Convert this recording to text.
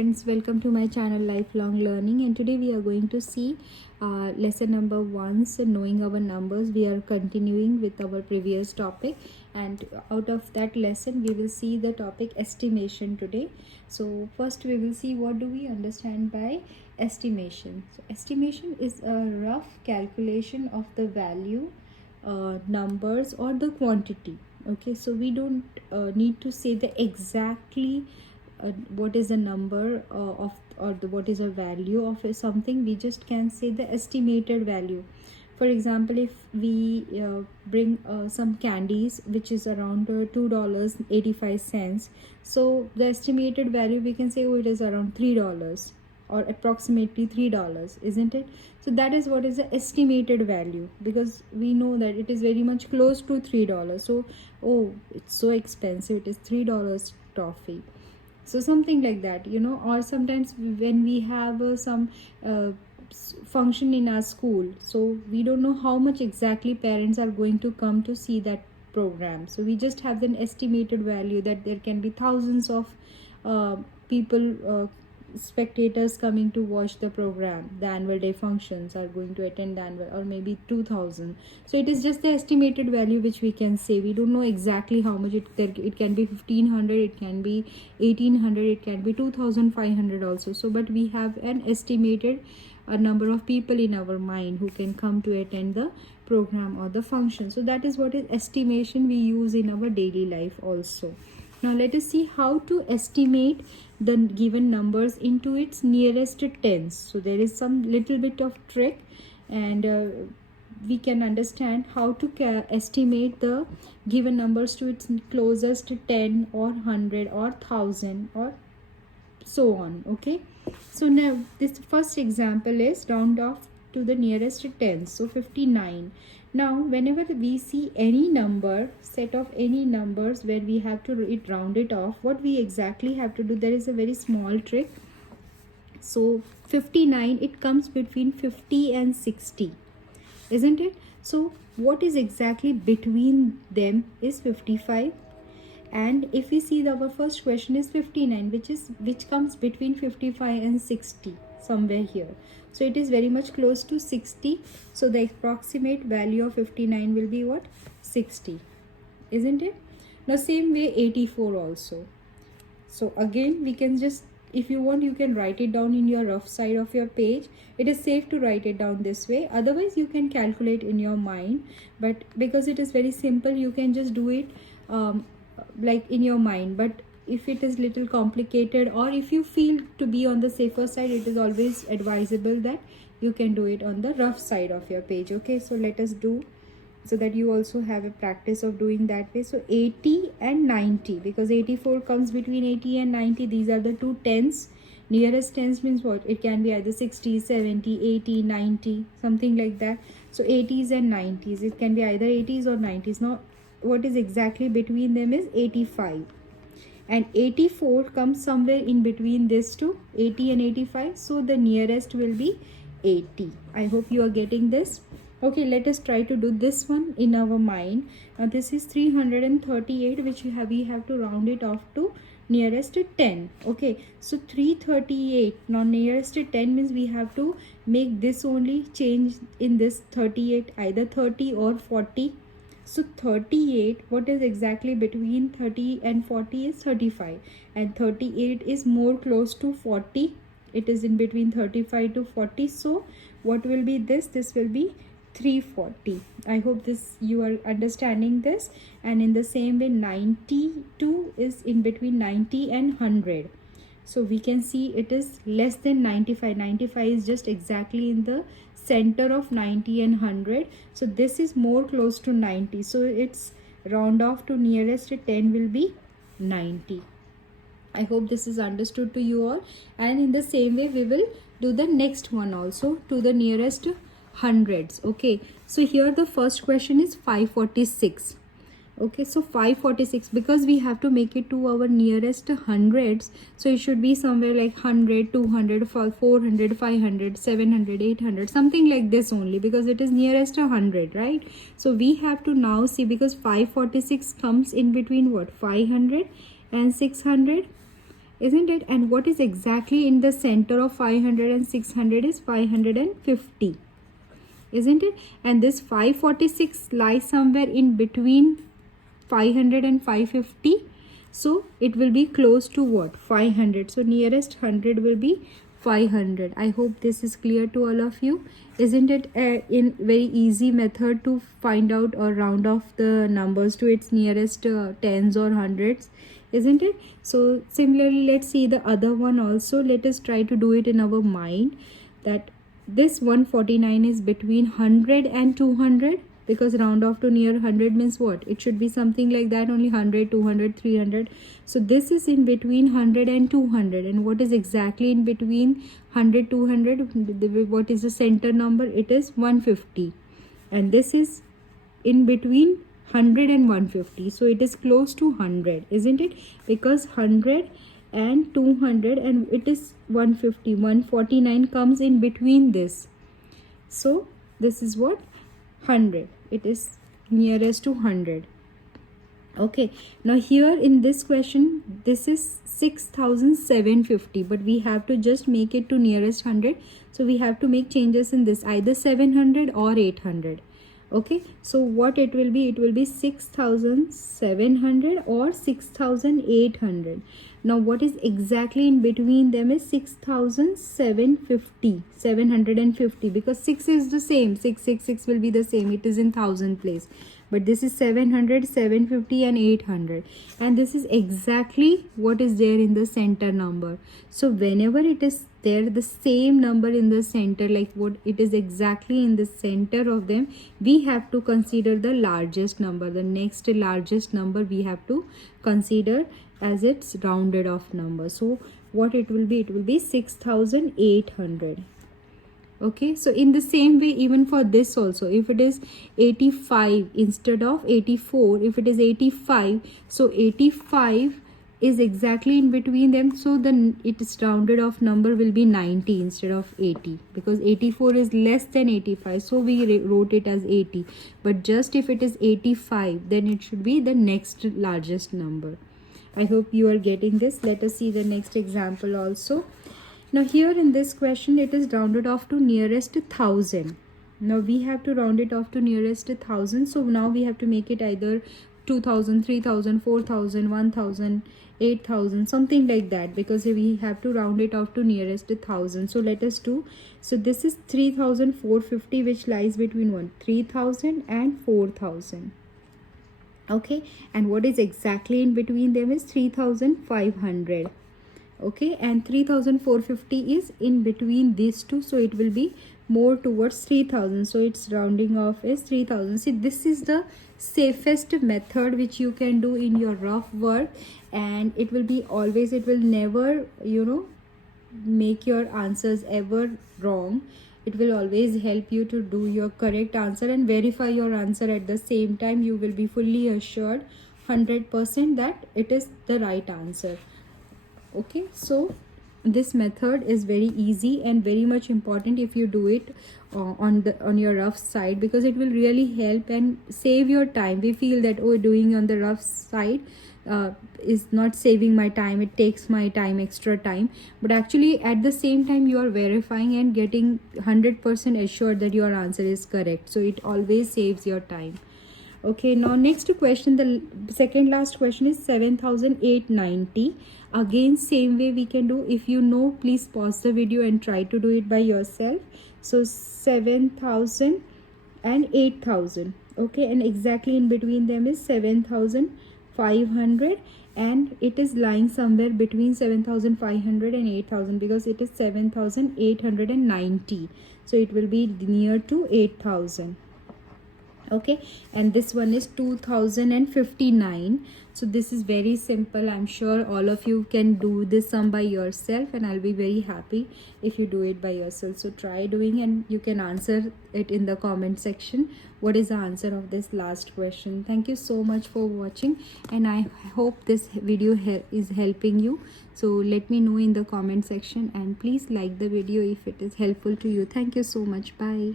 friends, welcome to my channel Lifelong Learning, and today we are going to see lesson number 1, so knowing our numbers. We are continuing with our previous topic, and out of that lesson we will see the topic estimation today. So first we will see what do we understand by estimation. So estimation is a rough calculation of the value, numbers or the quantity. Okay, so we don't need to say the exactly what is the number of or what is a value of something. We just can say the estimated value. For example, if we bring some candies which is around $2.85, so the estimated value we can say, oh, it is around $3 or approximately $3, isn't it? So that is what is the estimated value, because we know that it is very much close to $3. So, oh, it's so expensive, it is $3 toffee. So something like that, or sometimes when we have some function in our school, so we don't know how much exactly parents are going to come to see that program. So we just have an estimated value that there can be thousands of people, spectators coming to watch the program. The annual day functions are going to attend the annual, or maybe 2,000. So it is just the estimated value which we can say. We don't know exactly how much it can be 1,500, it can be 1,800, it can be 2,500 also. So but we have an estimated number of people in our mind who can come to attend the program or the function. So that is what is estimation we use in our daily life also. Now let us see how to estimate the given numbers into its nearest tens. So there is some little bit of trick, and we can understand how to estimate the given numbers to its closest 10 or 100 or 1,000 or so on. Okay, so now this first example is round off to the nearest tens, so 59. Now whenever we see any number, set of any numbers where we have to round it off, what we exactly have to do, there is a very small trick. So 59, it comes between 50 and 60, isn't it? So what is exactly between them is 55. And if we see our first question is 59, which comes between 55 and 60, somewhere here. So it is very much close to 60. So the approximate value of 59 will be what? 60, isn't it? Now same way 84 also. So again we can just, if you want, you can write it down in your rough side of your page. It is safe to write it down this way. Otherwise you can calculate in your mind, but because it is very simple, you can just do it like in your mind. But if it is little complicated, or if you feel to be on the safer side, it is always advisable that you can do it on the rough side of your page. Okay, so let us do, so that you also have a practice of doing that way. So 80 and 90, because 84 comes between 80 and 90. These are the two tens. Nearest tens means what? It can be either 60, 70, 80, 90, something like that. So 80s and 90s, it can be either 80s or 90s. Now what is exactly between them is 85, and 84 comes somewhere in between this two, 80 and 85. So the nearest will be 80. I hope you are getting this. Okay, let us try to do this one in our mind. Now this is 338, which we have to round it off to nearest 10. Okay, so 338, now nearest 10 means we have to make this only change in this 38, either 30 or 40. So 38, what is exactly between 30 and 40 is 35, and 38 is more close to 40. It is in between 35 to 40. So what will be this? This will be 340. I hope this you are understanding this. And in the same way, 92 is in between 90 and 100. So we can see it is less than 95. 95 is just exactly in the center of 90 and 100. So this is more close to 90. So its round off to nearest 10 will be 90. I hope this is understood to you all. And in the same way, we will do the next one also to the nearest hundreds. Okay, so here the first question is 546. Okay, so 546, because we have to make it to our nearest hundreds, so it should be somewhere like 100, 200, 400, 500, 700, 800, something like this only, because it is nearest 100, right? So we have to now see, because 546 comes in between what? 500 and 600, isn't it? And what is exactly in the center of 500 and 600 is 550, isn't it? And this 546 lies somewhere in between 500 and 550, so it will be close to what? 500. So nearest 100 will be 500. I hope this is clear to all of you. Isn't it in very easy method to find out or round off the numbers to its nearest tens or hundreds, isn't it? So similarly, let's see the other one also. Let us try to do it in our mind, that this 149 is between 100 and 200, because round off to near 100 means what? It should be something like that only, 100, 200, 300. So this is in between 100 and 200. And what is exactly in between 100, 200? What is the center number? It is 150. And this is in between 100 and 150. So it is close to 100, isn't it? Because 100 and 200 and it is 150. 149 comes in between this. So this is what? 100. It is nearest to 100. Okay, now here in this question, this is 6750, but we have to just make it to nearest 100. So we have to make changes in this, either 700 or 800. Okay, so what it will be? It will be 6700 or 6800. Now what is exactly in between them is 6750, 750, because 6 is the same, 666 will be the same, it is in thousand place. But this is 700, 750 and 800, and this is exactly what is there in the center number. So whenever it is there the same number in the center, like what it is exactly in the center of them, we have to consider the largest number. The next largest number we have to consider as its rounded off number. So what it will be? It will be 6800. Okay, so in the same way, even for this also, if it is 85 instead of 84, if it is 85, so 85 is exactly in between them, so then its rounded off number will be 90 instead of 80, because 84 is less than 85, so we wrote it as 80. But just if it is 85, then it should be the next largest number. I hope you are getting this. Let us see the next example also. Now here in this question, it is rounded off to nearest 1000. Now we have to round it off to nearest 1000. So now we have to make it either 2000, 3000, 4000, 1000, 8000, something like that, because we have to round it off to nearest 1000. So let us do. So this is 3450, which lies between 3000 and 4000. Okay, and what is exactly in between them is 3500. Okay, and 3450 is in between these two, so it will be more towards 3000, so its rounding off is 3000. See, this is the safest method which you can do in your rough work, and it will be always, it will never, make your answers ever wrong. It will always help you to do your correct answer and verify your answer at the same time. You will be fully assured 100% that it is the right answer. Okay, so this method is very easy and very much important if you do it on your rough side, because it will really help and save your time. We feel that, oh, doing on the rough side is not saving my time, it takes my time, extra time, but actually at the same time you are verifying and getting 100% assured that your answer is correct, so it always saves your time. Okay, now next question, the second last question is 7890. Again, same way we can do. If you know, please pause the video and try to do it by yourself. So 7000 and 8000. Okay, and exactly in between them is 7500, and it is lying somewhere between 7500 and 8000, because it is 7890, so it will be near to 8000. Okay, and this one is 2059. So this is very simple. I'm sure all of you can do this sum by yourself, and I'll be very happy if you do it by yourself. So try doing, and you can answer it in the comment section. What is the answer of this last question? Thank you so much for watching, and I hope this video is helping you. So let me know in the comment section, and please like the video if it is helpful to you. Thank you so much. Bye.